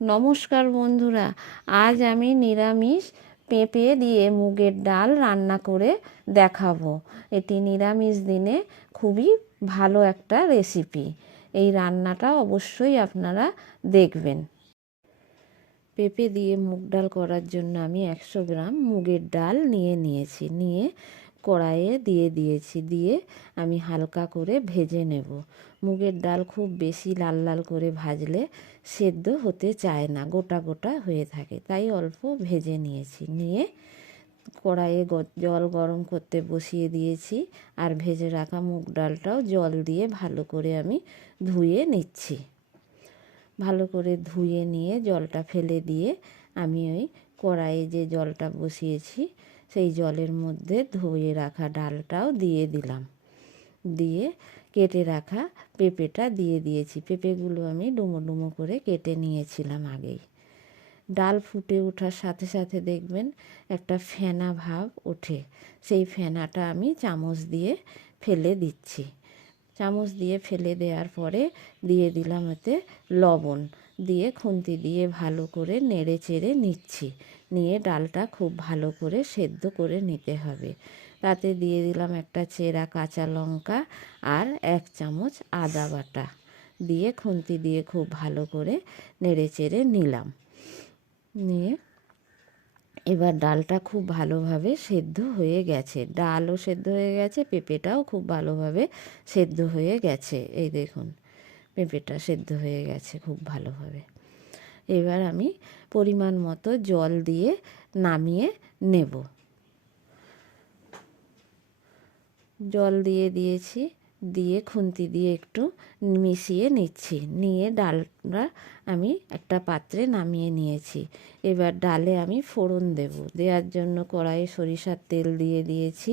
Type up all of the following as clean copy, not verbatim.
নমস্কার বন্ধুরা, আজ আমি নিরামিষ পেঁপে দিয়ে মুগের ডাল রান্না করে দেখাবো। এটি নিরামিষ দিনে খুবই ভালো একটা রেসিপি। এই রান্নাটা অবশ্যই আপনারা দেখবেন। পেঁপে দিয়ে মুগ ডাল করার জন্য আমি 100 গ্রাম মুগের ডাল নিয়ে কড়াইয়ে দিয়ে আমি হালকা করে ভেজে নেব। মুগের ডাল খুব বেশি লাল লাল করে ভাজলে সেদ্ধ হতে চায় না, গোটা গোটা হয়ে থাকে, তাই অল্প ভেজে নিয়ে কড়াইয়ে জল গরম করতে বসিয়ে দিয়েছি। আর ভেজে রাখা মুগ ডালটাও জল দিয়ে ভালো করে আমি ধুয়ে নিচ্ছি। ভালো করে ধুয়ে নিয়ে জলটা ফেলে দিয়ে আমি ওই কড়াইয়ে যে জলটা বসিয়েছি সেই জলের মধ্যে ধুয়ে রাখা ডালটাও দিয়ে দিলাম। দিয়ে কেটে রাখা পেঁপেটা দিয়ে দিয়েছি। পেঁপেগুলো আমি ডুমো ডুমো করে কেটে নিয়েছিলাম আগেই। ডাল ফুটে ওঠার সাথে সাথে দেখবেন একটা ফেনা ভাব ওঠে, সেই ফেনাটা আমি চামচ দিয়ে ফেলে দিচ্ছি। চামচ দিয়ে ফেলে দেওয়ার পরে দিয়ে দিলাম এতে লবণ, দিয়ে খুন্তি দিয়ে ভালো করে নেড়ে চেড়ে নিয়ে ডালটা খুব ভালো করে সেদ্ধ করে নিতে হবে। তাতে দিয়ে দিলাম একটা চেরা কাঁচা লঙ্কা আর 1 চামচ আদা বাটা, দিয়ে খুন্তি দিয়ে খুব ভালো করে নেড়ে চেড়ে নিলাম। নিয়ে এবার ডালটা খুব ভালোভাবে সেদ্ধ হয়ে গেছে, ডালও সেদ্ধ হয়ে গেছে, পেঁপেটাও খুব ভালোভাবে সেদ্ধ হয়ে গেছে। এই দেখুন, পেঁপেটা সেদ্ধ হয়ে গেছে খুব ভালোভাবে। এবার আমি পরিমাণ মতো জল দিয়ে নামিয়ে নেব। জল দিয়েছি, দিয়ে খুন্তি দিয়ে একটু মিশিয়ে নিয়ে ডালটা আমি একটা পাত্রে নামিয়ে নিয়েছি। এবার ডালে আমি ফোড়ন দেওয়ার জন্য কড়াইয়ে সরিষার তেল দিয়ে দিয়েছি।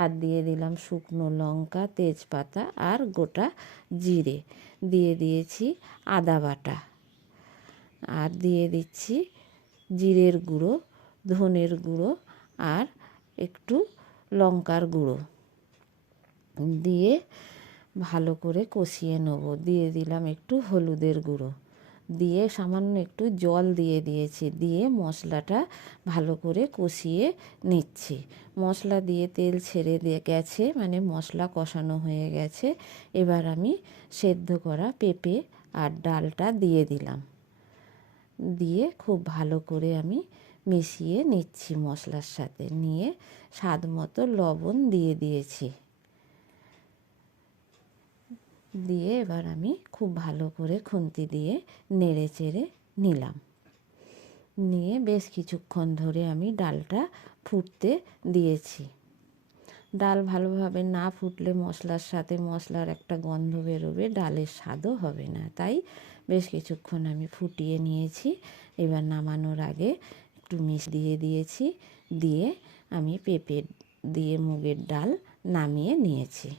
আর দিয়ে দিলাম শুকনো লঙ্কা, তেজপাতা আর গোটা জিরে, দিয়ে দিয়েছি আদা বাটা, আর দিয়ে দিচ্ছি জিরের গুঁড়ো, ধনের গুঁড়ো আর একটু লঙ্কার গুঁড়ো, দিয়ে ভালো করে কষিয়ে নেব। দিয়ে দিলাম একটু হলুদের গুঁড়ো, দিয়ে সামান্য একটু জল দিয়েছি, দিয়ে মশলাটা ভালো করে কষিয়ে নিচ্ছি। মশলা দিয়ে তেল ছেড়ে গেছে, মানে মশলা কষানো হয়ে গেছে। এবার আমি সেদ্ধ করা পেঁপে আর ডালটা দিয়ে দিলাম, দিয়ে খুব ভালো করে আমি মিশিয়ে নিচ্ছি মশলার সাথে। নিয়ে স্বাদ মতো লবণ দিয়েছি। দিয়ে এবার আমি খুব ভালো করে খুন্তি দিয়ে নেড়ে চেড়ে নিলাম। নিয়ে বেশ কিছুক্ষণ ধরে আমি ডালটা ফুটতে দিয়েছি। ডাল ভালোভাবে না ফুটলে মশলার সাথে মশলার একটা গন্ধ বেরোবে, ডালের স্বাদও হবে না, তাই বেশ কিছুক্ষণ আমি ফুটিয়ে নিয়েছি। এবার নামানোর আগে একটু দিয়েছি, দিয়ে আমি পেঁপে দিয়ে মুগের ডাল নামিয়ে নিয়েছি।